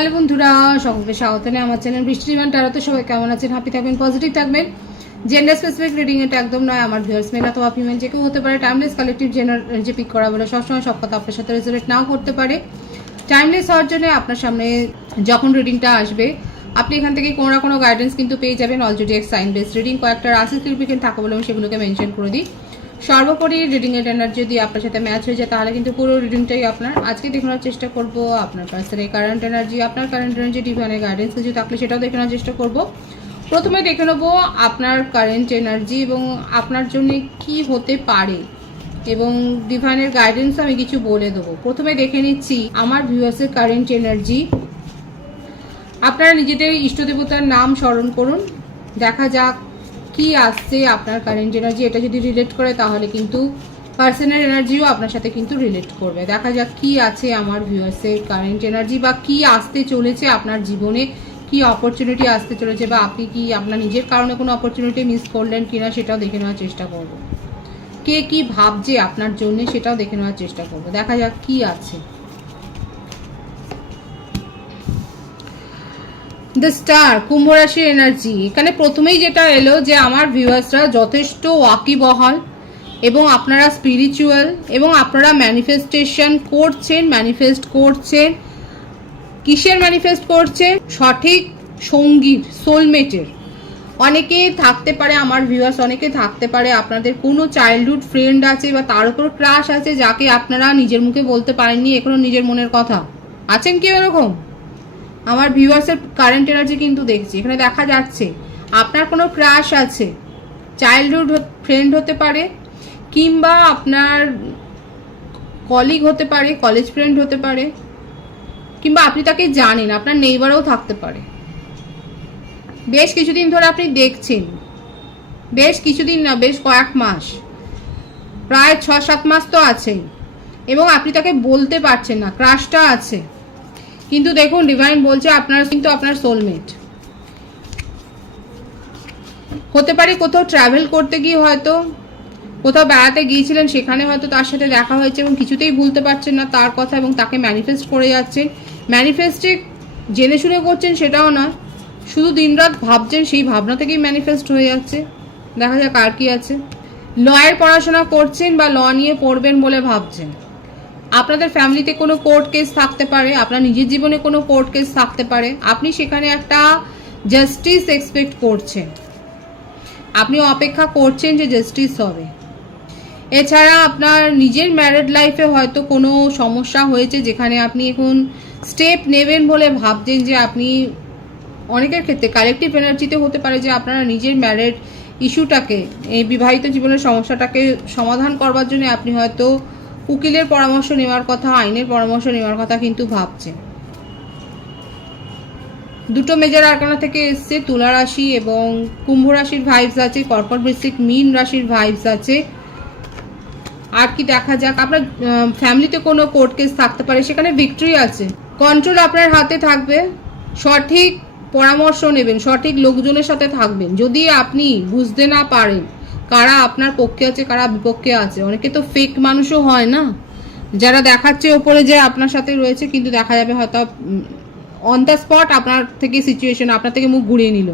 Hello বন্ধুরা, সকলকে স্বাগত জানাই আমার চ্যানেল বৃষ্টি ডিভাইন ট্যারোতে। সবাই কেমন আছেন? হ্যাপি থাকবেন, পজিটিভ থাকবেন। জেন্ডার স্পেসিফিক রিডিং এটা একদম নয়। আমার ভিউয়ার্স মেল অথবা ফিমেল যে কেউ হতে পারে। টাইমলেস কালেকটিভ জেনার যে পিক করা বলে সবসময় সব কথা আপনার সাথে রেজোনেট নাও করতে পারে। টাইমলেস হওয়ার জন্য আপনার সামনে যখন রিডিংটা আসবে আপনি এখান থেকে কোনো না কোনো গাইডেন্স কিন্তু পেয়ে যাবেন। অলরেডি এক সাইন বেস রিডিং কয়েকটা রাশি সিগনিফিকেন্ট থাকে বলে আমি সেগুলোকে মেনশন করে দিই। সর্বোপরি রিডিংয়ের এনার্জি যদি আপনার সাথে ম্যাচ হয়ে যায় তাহলে কিন্তু পুরো রিডিংটাই আপনার। আজকে দেখানোর চেষ্টা করব আপনার পার্সনের কারেন্ট এনার্জি, আপনার কারেন্ট এনার্জি ডিভাইনের গাইডেন্স কিছু থাকলে সেটাও দেখানোর চেষ্টা করব। প্রথমে দেখে নেব আপনার কারেন্ট এনার্জি এবং আপনার জন্য কি হতে পারে এবং ডিভাইনের গাইডেন্স আমি কিছু বলে দেবো। প্রথমে দেখে নিচ্ছি আমার ভিউয়ার্সের কারেন্ট এনার্জি। আপনারা নিজেদের ইষ্ট দেবতার নাম স্মরণ করুন, দেখা যাক কি আসছে আপনার কারেন্ট এনার্জি। এটা যদি রিলেট করে তাহলে কিন্তু পার্সোনাল এনার্জিও আপনার সাথে কিন্তু রিলেট করবে। দেখা যাক কি আছে আমার ভিউয়ার্সের কারেন্ট এনার্জি বা কি আসতে চলেছে আপনার জীবনে, কি অপরচুনিটি আসতে চলেছে বা আপনি কি আপনার নিজের কারণে কোনো অপরচুনিটি মিস করলেন কিনা সেটাও দেখে নেওয়ার চেষ্টা করব। কে কি ভাবছে আপনার জন্য সেটাও দেখে নেওয়ার চেষ্টা করব। দেখা যাক কি আছে। দ্য স্টার, কুম্ভ রাশির এনার্জি। এখানে প্রথমেই যেটা এলো যে আমার ভিউয়ার্সরা যথেষ্ট ওয়াকিবহাল এবং আপনারা স্পিরিচুয়াল এবং আপনারা ম্যানিফেস্টেশন করছেন, ম্যানিফেস্ট করছেন। কিসের ম্যানিফেস্ট করছেন? সঠিক সঙ্গীর, সোলমেটের। অনেকে থাকতে পারে আমার ভিউয়ার্স, অনেকে থাকতে পারে আপনাদের কোনো চাইল্ডহুড ফ্রেন্ড আছে বা তার উপর ক্রাশ আছে যাকে আপনারা নিজের মুখে বলতে পারেননি এখনো নিজের মনের কথা। আছেন কি এরকম? আমার ভিউয়ার্সের কারেন্ট এনার্জি কিন্তু দেখছি এখানে দেখা যাচ্ছে আপনার কোনো ক্রাশ আছে, চাইল্ডহুড ফ্রেন্ড হতে পারে কিংবা আপনার কলিগ হতে পারে, কলেজ ফ্রেন্ড হতে পারে কিংবা আপনি তাকে জানেন, আপনার নেইবারও থাকতে পারে। বেশ কিছুদিন ধরে আপনি দেখছেন, বেশ কিছুদিন না, বেশ কয়েক মাস, প্রায় 6-7 মাস তো আছেই এবং আপনি তাকে বলতে পারছেন না, ক্রাশটা আছে। কিন্তু দেখুন ডিভাইন বলছে আপনার কিন্তু আপনার সোলমেট হতে পারে। কোথাও ট্রাভেল করতে গিয়ে হয়তো কোথাও বেড়াতে গিয়েছিলেন, সেখানে হয়তো তার সাথে দেখা হয়েছে এবং কিছুতেই ভুলতে পারছেন না তার কথা এবং তাকে ম্যানিফেস্ট করে যাচ্ছেন। ম্যানিফেস্টে জেনে শুনে করছেন সেটাও না, শুধু দিনরাত ভাবছেন, সেই ভাবনা থেকেই ম্যানিফেস্ট হয়ে যাচ্ছে। দেখা যাক আর কি আছে। লয়ের পড়াশোনা করছেন বা ল নিয়ে পড়বেন বলে ভাবছেন। আপনাদের ফ্যামিলিতে কোনো কোর্ট কেস থাকতে পারে, আপনার নিজের জীবনে কোনো কোর্ট কেস থাকতে পারে, আপনি সেখানে একটা জাস্টিস এক্সপেক্ট করছেন, আপনি অপেক্ষা করছেন যে জাস্টিস হবে। এছাড়া আপনার নিজের ম্যারিড লাইফে হয়তো কোনো সমস্যা হয়েছে যেখানে আপনি এখন স্টেপ নেবেন বলে ভাবছেন যে আপনি, অনেকের ক্ষেত্রে কালেকটিভ এনার্জিতে হতে পারে যে আপনারা নিজের ম্যারিড ইস্যুটাকে, এই বিবাহিত জীবনের সমস্যাটাকে সমাধান করবার জন্য আপনি হয়তো উকিলের পরামর্শ নেওয়ার কথা, আইনের পরামর্শ নেওয়ার কথা কিন্তু ভাবছেন। দুটো মেজর আরকানা থেকে এসছে, তুলা রাশি এবং কুম্ভ রাশির ভাইবস আছে, কর্কট বৃশ্চিক মীন রাশির ভাইবস আছে। আর কি দেখা যাক, আপনার ফ্যামিলিতে কোনো কোর্ট কেস থাকতে পারে, সেখানে ভিক্টরি আছে। কন্ট্রোল আপনার হাতে থাকবে, সঠিক পরামর্শ নেবেন, সঠিক লোকজনের সাথে থাকবেন। যদি আপনি বুঝতে না পারেন কারা আপনার পক্ষে আছে কারা বিপক্ষে আছে, অনেকে তো ফেক মানুষও হয় না, যারা দেখাচ্ছে ওপরে যে আপনার সাথে রয়েছে কিন্তু দেখা যাবে হয়তো অন দ্য স্পট আপনার থেকে সিচুয়েশন, আপনার থেকে মুখ ঘুরিয়ে নিল।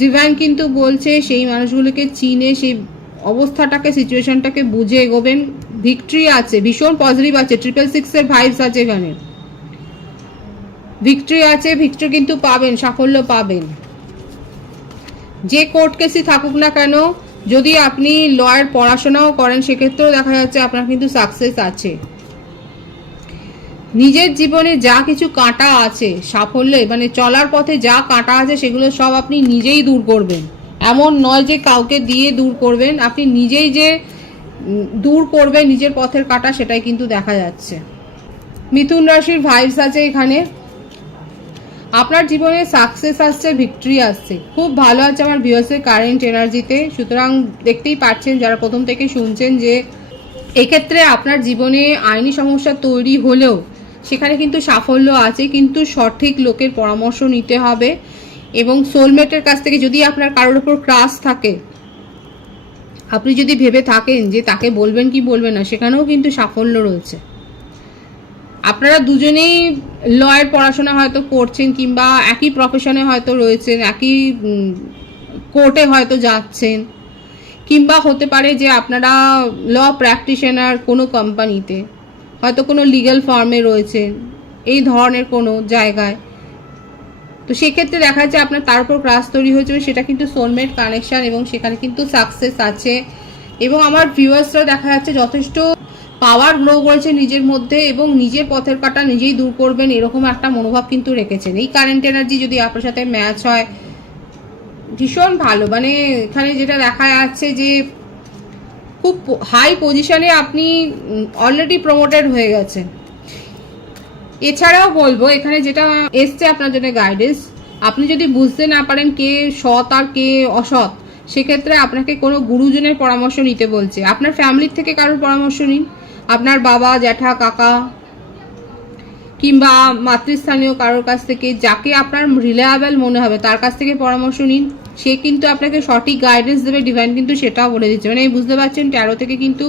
ডিভাইন কিন্তু বলছে সেই মানুষগুলোকে চিনে সেই অবস্থাটাকে, সিচুয়েশনটাকে বুঝে এগোবেন। ভিক্টরি আছে, ভীষণ পজিটিভ আছে, 666-এর ভাইবস আছে এখানে। ভিক্টরি আছে, ভিক্টরি কিন্তু পাবেন, সাফল্য পাবেন। যে কোর্ট কেসই থাকুক না কেন, যদি আপনি লয়ের পড়াশোনাও করেন সেক্ষেত্রেও দেখা যাচ্ছে আপনার কিন্তু সাকসেস আছে। নিজের জীবনে যা কিছু কাঁটা আছে সাফল্যে, মানে চলার পথে যা কাঁটা আছে সেগুলো সব আপনি নিজেই দূর করবেন। এমন নয় যে কাউকে দিয়ে দূর করবেন, আপনি নিজেই যে দূর করবেন নিজের পথের কাঁটা, সেটাই কিন্তু দেখা যাচ্ছে। মিথুন রাশির ভাইবস আছে এখানে। আপনার জীবনে সাকসেস আসছে, ভিক্টরি আসছে, খুব ভালো আছে আমার ভিউয়ার্সের কারেন্ট এনার্জিতে। সুতরাং দেখতেই পাচ্ছেন যারা প্রথম থেকে শুনছেন যে এক্ষেত্রে আপনার জীবনে আইনি সমস্যা তৈরি হলেও সেখানে কিন্তু সাফল্য আছে, কিন্তু সঠিক লোকের পরামর্শ নিতে হবে এবং সোলমেটের কাছ থেকে। যদি আপনার কারোর ওপর ক্রাশ থাকে, আপনি যদি ভেবে থাকেন যে তাকে বলবেন কি বলবেন না, সেখানেও কিন্তু সাফল্য রয়েছে। আপনারা দুজনেই লয়ের পড়াশোনা হয়তো করছেন, কিংবা একই প্রফেশনে হয়তো রয়েছেন, একই কোর্টে হয়তো যাচ্ছেন, কিংবা হতে পারে যে আপনারা ল প্র্যাকটিশনার কোনো কোম্পানিতে, হয়তো কোনো লিগ্যাল ফার্মে রয়েছেন, এই ধরনের কোনো জায়গায়। তো সেক্ষেত্রে দেখা যাচ্ছে আপনার তার উপর ক্রাশ তৈরি হয়েছে, সেটা কিন্তু সোলমেট কানেকশন, এবং সেখানে কিন্তু সাকসেস আছে। এবং আমার ভিউয়ার্সরা দেখা যাচ্ছে যথেষ্ট পাওয়ার গ্রো করেছে নিজের মধ্যে, এবং নিজের পথের কাঁটা নিজেই দূর করবেন এরকম একটা মনোভাব কিন্তু রেখেছেন। এই কারেন্ট এনার্জি যদি আপনার সাথে ম্যাচ হয় ভীষণ ভালো। মানে এখানে যেটা দেখা যাচ্ছে যে খুব হাই পজিশনে আপনি অলরেডি প্রমোটেড হয়ে গেছেন। এছাড়াও বলবো এখানে যেটা এসছে আপনার জন্য গাইডেন্স, আপনি যদি বুঝতে না পারেন কে সৎ আর কে অসৎ, সেক্ষেত্রে আপনাকে কোনো গুরুজনের পরামর্শ নিতে বলছে। আপনার ফ্যামিলির থেকে কারোর পরামর্শ নিন, আপনার বাবা, জ্যাঠা, কাকা, কিংবা মাতৃস্থানীয় কারোর কাছ থেকে, যাকে আপনার রিলায়েবল মনে হবে তার কাছ থেকে পরামর্শ নিন। সে কিন্তু আপনাকে সঠিক গাইডেন্স দেবে। ডিভাইন কিন্তু সেটাও বলে দিচ্ছে, মানে বুঝতে পারছেন ট্যারো থেকে কিন্তু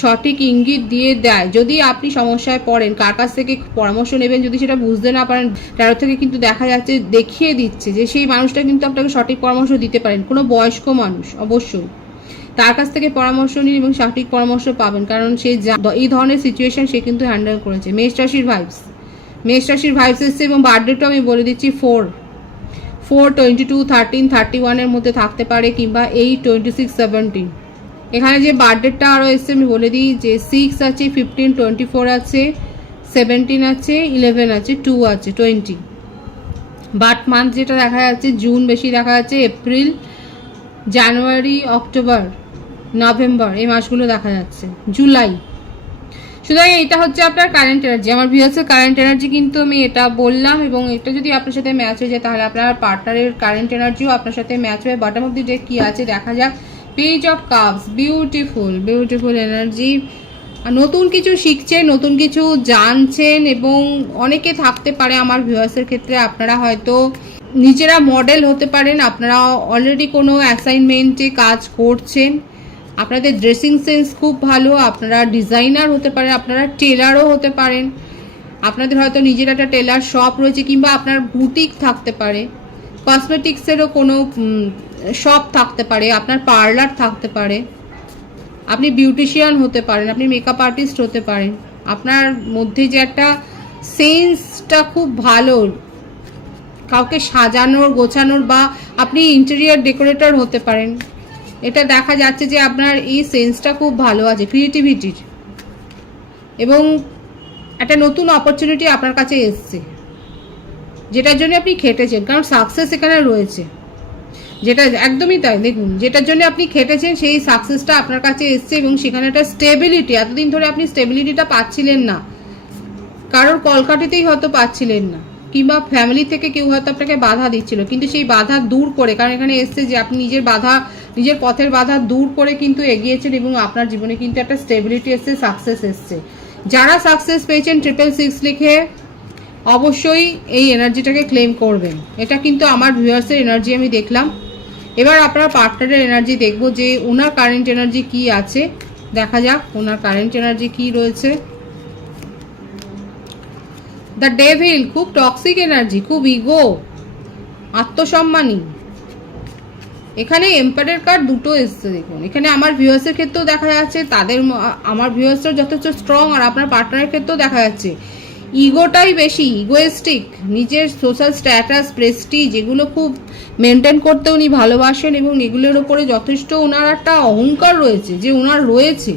সঠিক ইঙ্গিত দিয়ে দেয়। যদি আপনি সমস্যায় পড়েন, কার কাছ থেকে পরামর্শ নেবেন যদি সেটা বুঝতে না পারেন, ট্যারো থেকে কিন্তু দেখা যাচ্ছে, দেখিয়ে দিচ্ছে যে সেই মানুষটা কিন্তু আপনাকে সঠিক পরামর্শ দিতে পারেন। কোনো বয়স্ক মানুষ অবশ্যই, তার কাছ থেকে পরামর্শ নিন এবং সঠিক পরামর্শ পাবেন, কারণ সে এই ধরনের সিচুয়েশন সে কিন্তু হ্যান্ডেল করেছে। মেষ রাশির ভাইবস এসছে, এবং বার্থডেটাও আমি বলে দিচ্ছি 4, 22, 13, 31 মধ্যে থাকতে পারে, কিংবা 8, 26, 17। এখানে যে বার্থডেটা আরও এসছে আমি বলে দিই যে 6 আছে, 15, 24 আছে, 17 আছে, 11 আছে, 2 আছে, 20। বার্থ মান্থ যেটা দেখা যাচ্ছে জুন বেশি দেখা যাচ্ছে, এপ্রিল, জানুয়ারি, অক্টোবর, নভেম্বর এই মাসগুলো দেখা যাচ্ছে, জুলাই। সুতরাং এটা হচ্ছে আপনার কারেন্ট এনার্জি। আমার ভিউয়ার্সের কারেন্ট এনার্জি কিন্তু আমি এটা বললাম, এবং এটা যদি আপনার সাথে ম্যাচ হয়ে যায় তাহলে আপনার পার্টনারের কারেন্ট এনার্জিও আপনার সাথে ম্যাচ হয়ে বটম অফ দি ডেক কি আছে দেখা যাক। Page of cups, beautiful energy. নতুন কিছু শিখছেন, নতুন কিছু জানছেন, এবং অনেকে থাকতে পারে আমার ভিউয়ার্সের ক্ষেত্রে আপনারা হয়তো নিজেরা মডেল হতে পারেন, আপনারা অলরেডি কোনো অ্যাসাইনমেন্টে কাজ করছেন, আপনাদের ড্রেসিং সেন্স খুব ভালো, আপনারা ডিজাইনার হতে পারেন, আপনারা টেলারও হতে পারেন, আপনাদের হয়তো নিজের একটা টেলার শপ রয়েছে, কিংবা আপনার বুটিক থাকতে পারে, কসমেটিক্সেরও কোনো শপ থাকতে পারে, আপনার পার্লার থাকতে পারে, আপনি বিউটিশিয়ান হতে পারেন, আপনি মেকআপ আর্টিস্ট হতে পারেন। আপনার মধ্যে যে একটা সেন্সটা খুব ভালো, কাউকে সাজানোর গোছানোর, বা আপনি ইন্টেরিয়ার ডেকোরেটর হতে পারেন। এটা দেখা যাচ্ছে যে আপনার এই সেন্সটা খুব ভালো আছে ক্রিয়েটিভিটির, এবং একটা নতুন অপরচুনিটি আপনার কাছে এসছে যেটার জন্য আপনি খেটেছেন, কারণ সাকসেস এখানে রয়েছে, যেটা একদমই তাই। দেখুন, যেটার জন্য আপনি খেটেছেন সেই সাকসেসটা আপনার কাছে এসছে, এবং সেখানে একটা স্টেবিলিটি, এতদিন ধরে আপনি স্টেবিলিটিটা পাচ্ছিলেন না, কারোর কলকাঠিতেই হয়তো পাচ্ছিলেন না, কিংবা ফ্যামিলি থেকে কেউ হয়তো আপনাকে বাধা দিচ্ছিল, কিন্তু সেই বাধা দূর করে, কারণ এখানে এসছে যে আপনি নিজের পথের বাধা দূর করে কিন্তু এগিয়েছেন, এবং আপনার জীবনে কিন্তু একটা স্টেবিলিটি এসছে, সাকসেস এসছে। যারা সাকসেস পেয়েছেন 666 লিখে অবশ্যই এই এনার্জিটাকে ক্লেম করবেন। এটা কিন্তু আমার ভিউয়ার্সের এনার্জি আমি দেখলাম। এবার আপনার পার্টনারের এনার্জি দেখব যে ওনার কারেন্ট এনার্জি কি আছে, দেখা যাক ওনার কারেন্ট এনার্জি কি রয়েছে। দ্য ডেভিল, খুব টক্সিক এনার্জি, খুব ইগো, আত্মসম্মানী। এখানে এম্পায়ারের কার্ড দুটো এসছে, দেখুন এখানে আমার ভিউয়ার্সের ক্ষেত্রেও দেখা যাচ্ছে, আমার ভিউয়ার্সরা যথেষ্ট স্ট্রং, আর আপনার পার্টনারের ক্ষেত্রেও দেখা যাচ্ছে ইগোটাই বেশি, ইগোয়েস্টিক, নিজের সোশ্যাল স্ট্যাটাস, প্রেস্টিজ এগুলো খুব মেনটেন করতে উনি ভালোবাসেন, এবং এগুলোর ওপরে যথেষ্ট ওনার একটা অহংকার রয়েছে যে ওনার রয়েছে,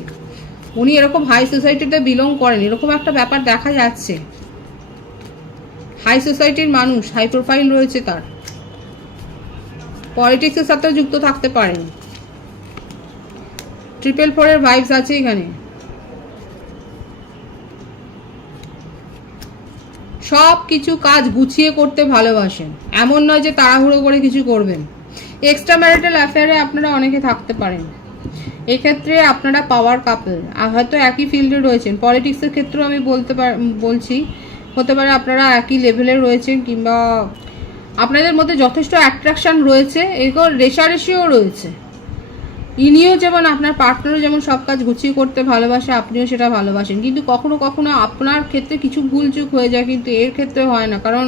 উনি এরকম হাই সোসাইটিতে বিলং করেন, এরকম একটা ব্যাপার দেখা যাচ্ছে। হাই সোসাইটির মানুষ, হাই প্রোফাইল রয়েছে তার, পলিটিক্সের সাথেও যুক্ত থাকতে পারেন। 444 এর ভাইবস আছে এখানে। সব কিছু কাজ গুছিয়ে করতে ভালোবাসেন, এমন নয় যে তাড়াহুড়ো করে কিছু করবেন। এক্সট্রা ম্যারিটাল অ্যাফেয়ারে আপনারা অনেকে থাকতে পারেন, এক্ষেত্রে আপনারা পাওয়ার কাপল, হয়তো একই ফিল্ডে রয়েছেন। পলিটিক্সের ক্ষেত্রেও আমি বলছি হতে পারে আপনারা একই লেভেলে রয়েছেন, কিংবা আপনাদের মধ্যে যথেষ্ট অ্যাট্রাকশন রয়েছে, এরকম রেশারেশিও রয়েছে, ইনিও যেমন আপনার পার্টনারও যেমন সব কাজ গুছিয়ে করতে ভালোবাসে, আপনিও সেটা ভালোবাসেন, কিন্তু কখনো কখনো আপনার ক্ষেত্রে কিছু ভুলচুক হয়ে যায়, কিন্তু এর ক্ষেত্রে হয় না, কারণ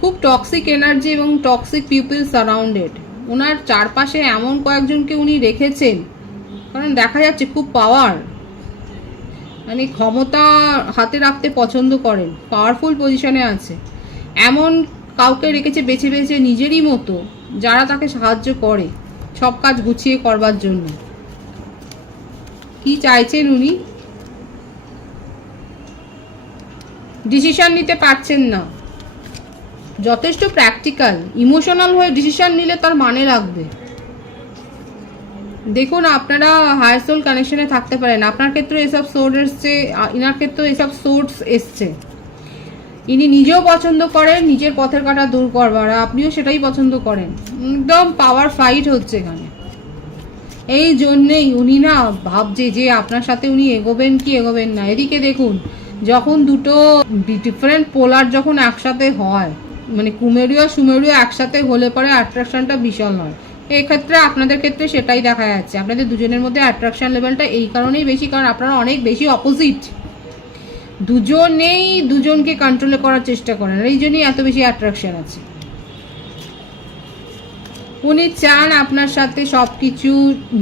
খুব টক্সিক এনার্জি এবং টক্সিক পিপল সারাউন্ডেড। ওনার চারপাশে এমন কয়েকজনকে উনি রেখেছেন, কারণ দেখা যাচ্ছে খুব পাওয়ার, মানে ক্ষমতা হাতে রাখতে পছন্দ করেন, পাওয়ারফুল পজিশনে আছে, এমন কাউকে রেখেছে বেছে বেছে নিজেরই মতো, যারা তাকে সাহায্য করে সব কাজ গুছিয়ে করবার জন্য। কি চাইছেন উনি? ডিসিশন নিতে পারছেন না, যথেষ্ট প্র্যাকটিক্যাল, ইমোশনাল হয়ে ডিসিশন নিলে তার মানে রাখবে। দেখুন, আপনারা হায়ার সোল কানেকশনে থাকতে পারেন, আপনার ক্ষেত্রে এসব সোর্স এসছে, ইনার ক্ষেত্রে এসব সোর্স এসছে। ইনি নিজেও পছন্দ করেন নিজের পথের কাটা দূর করবার, আপনিও সেটাই পছন্দ করেন। একদম পাওয়ার ফাইট হচ্ছে এখানে। এই জন্যেই উনি না ভাবছে যে আপনার সাথে উনি এগোবেন কি এগোবেন না। এদিকে দেখুন, যখন দুটো ডিফারেন্ট পোলার যখন একসাথে হয়, মানে কুমেরীয় সুমেরীয় একসাথে হলে পরে অ্যাট্রাকশনটা বিশাল হয়। এক্ষেত্রে আপনাদের ক্ষেত্রে সেটাই দেখা যাচ্ছে, আপনাদের দুজনের মধ্যে অ্যাট্রাকশন লেভেলটা এই কারণেই বেশি, কারণ আপনারা অনেক বেশি অপোজিট, দুজনেই দুজনকে কন্ট্রোল করার চেষ্টা করেন, এই জন্যই এত বেশি অ্যাট্রাকশন আছে। উনি চান আপনার সাথে সব কিছু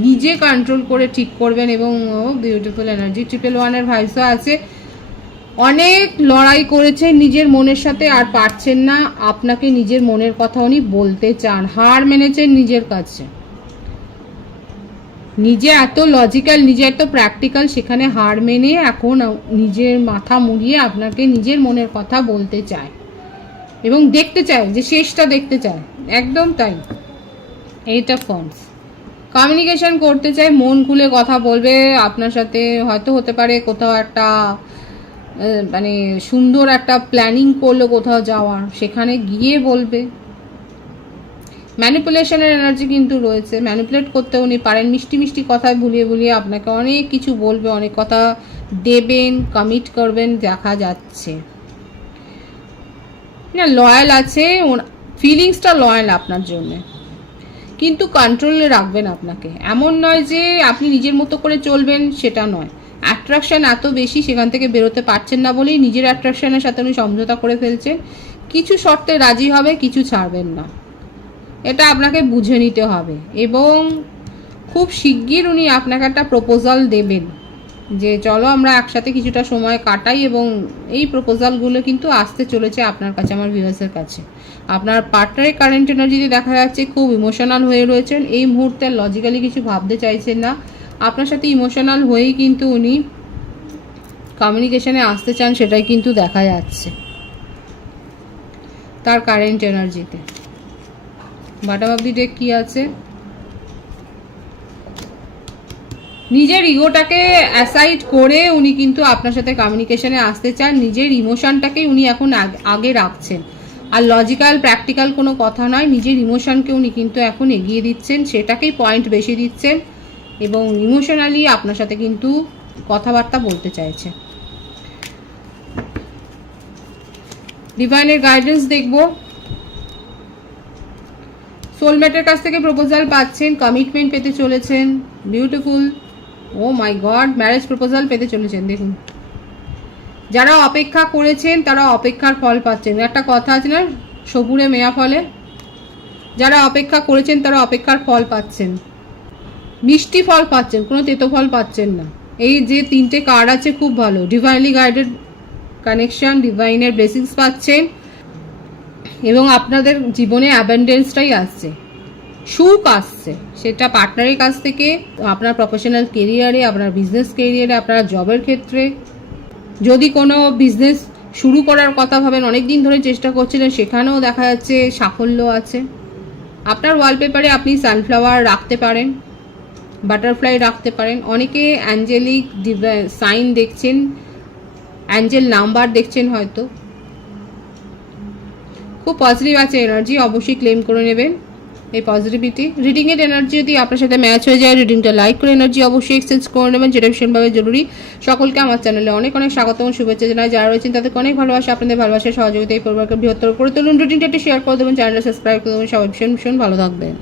নিজে কন্ট্রোল করে ঠিক করবেন, এবং বিউটিফুল এনার্জি 111-এর ভাইসও আছে। অনেক লড়াই করেছেন নিজের মনের সাথে, আর পারছেন না, আপনাকে নিজের মনের কথা উনি বলতে চান, হার মেনেছেন নিজের কাছে। নিজে এত লজিক্যাল, নিজে এত প্র্যাকটিক্যাল, সেখানে হার মেনে এখন নিজের মাথা মুড়িয়ে আপনাকে নিজের মনের কথা বলতে চায় এবং দেখতে চায়, যে শেষটা দেখতে চায়। একদম তাই। এইটা ফর্মস কমিউনিকেশন করতে চায়, মন খুলে কথা বলবে আপনার সাথে। হয়তো হতে পারে কোথাও একটা মানে সুন্দর একটা প্ল্যানিং করলো কোথাও যাওয়ার, সেখানে গিয়ে বলবে। ম্যানিপুলেশনের এনার্জি কিন্তু রয়েছে, ম্যানিপুলেট করতে উনি পারেন, মিষ্টি মিষ্টি কথায় ভুলিয়ে ভুলিয়ে আপনাকে অনেক কিছু বলবে, অনেক কথা দেবেন, কমিট করবেন, দেখা যাচ্ছে না। লয়াল আছে, ফিলিংসটা লয়াল আপনার জন্য, কিন্তু কন্ট্রোলে রাখবেন আপনাকে। এমন নয় যে আপনি নিজের মতো করে চলবেন, সেটা নয়। অ্যাট্রাকশন এত বেশি, সেখান থেকে বেরোতে পারছেন না বলেই নিজের অ্যাট্রাকশনের সাথে উনি সমঝোতা করে ফেলছেন। কিছু শর্তে রাজি হবে, কিছু ছাড়বেন না, এটা আপনাকে বুঝে নিতে হবে। এবং খুব শিগগির উনি আপনাকে একটা প্রপোজাল দেবেন, যে চলো আমরা একসাথে কিছুটা সময় কাটাই, এবং এই প্রপোজালগুলো কিন্তু আসতে চলেছে আপনার কাছে, আমার ভিউয়ার্সের কাছে। আপনার পার্টনারের কারেন্ট এনার্জিতে দেখা যাচ্ছে খুব ইমোশনাল হয়ে রয়েছেন এই মুহূর্তে, লজিক্যালি কিছু ভাবতে চাইছেন না, আপনার সাথে ইমোশনাল হয়েই কিন্তু উনি কমিউনিকেশনে আসতে চান, সেটাই কিন্তু দেখা যাচ্ছে তার কারেন্ট এনার্জিতে। বটম অফ দি ডেক কি আছে? নিজের ইগোটাকে অ্যাসাইড করে উনি কিন্তু আপনার সাথে কমিউনিকেশনে আসতে চান, নিজের ইমোশনটাকেই উনি এখন আগে রাখছেন, আর লজিক্যাল প্র্যাকটিক্যাল কোনো কথা নয়, নিজের ইমোশনকে উনি কিন্তু এখন এগিয়ে দিচ্ছেন, সেটাকেই পয়েন্ট বেশি দিচ্ছেন, এবং ইমোশনালি আপনার সাথে কিন্তু কথাবার্তা বলতে চাইছে। ডিভাইনের গাইডেন্স দেখব। সোলমেটের কাছ থেকে প্রপোজাল পাচ্ছেন, কমিটমেন্ট পেতে চলেছেন, বিউটিফুল। ও মাই গড, ম্যারেজ প্রপোজাল পেতে চলেছেন। দেখুন, যারা অপেক্ষা করেছেন তারা অপেক্ষার ফল পাচ্ছেন। একটা কথা আছে না, সবুরে মেয়া ফলে। যারা অপেক্ষা করেছেন তারা অপেক্ষার ফল পাচ্ছেন, মিষ্টি ফল পাচ্ছেন, কোনো তেতো ফল পাচ্ছেন না। এই যে তিনটে কার্ড আছে খুব ভালো, ডিভাইনলি গাইডেড কানেকশন, ডিভাইনের ব্লেসিংস পাচ্ছেন, এবং আপনাদের জীবনে অ্যাবান্ডেন্সটাই আসছে, সুখ আসছে, সেটা পার্টনারের কাছ থেকে, আপনার প্রফেশনাল কেরিয়ারে, আপনার বিজনেস কেরিয়ারে, আপনার জবের ক্ষেত্রে। যদি কোনো বিজনেস শুরু করার কথা ভাবেন, অনেক দিন ধরে চেষ্টা করছিলেন, সেখানেও দেখা যাচ্ছে সাফল্য আছে। আপনার ওয়ালপেপারে আপনি সানফ্লাওয়ার রাখতে পারেন, বাটারফ্লাই রাখতে পারেন। অনেকে অ্যাঞ্জেলিক সাইন দেখছেন, অ্যাঞ্জেল নাম্বার দেখছেন হয়তো। খুব পজিটিভ আছে এনার্জি, অবশ্যই ক্লেম করে নেবেন এই পজিটিভিটি। রিডিংয়ের এনার্জি যদি আপনার সাথে ম্যাচ হয়ে যায়, রিডিংটা লাইক করে এনার্জি অবশ্যই এক্সচেঞ্জ করে নেবেন, যেটা ভীষণভাবে জরুরি। সকলকে আমার চ্যানেলে অনেক অনেক স্বাগত এবং শুভেচ্ছা জানাই। যারা রয়েছেন তাদেরকে অনেক ভালোবাসা, আপনাদের ভালোবাসার সহযোগিতা এই পরিবারকে বৃহত্তর করে তুলুন। রিডিংটা একটু শেয়ার করে দেবেন, চ্যানেলটা সাবস্ক্রাইব করে দেবেন। সবাই ভীষণ ভীষণ ভালো থাকবেন।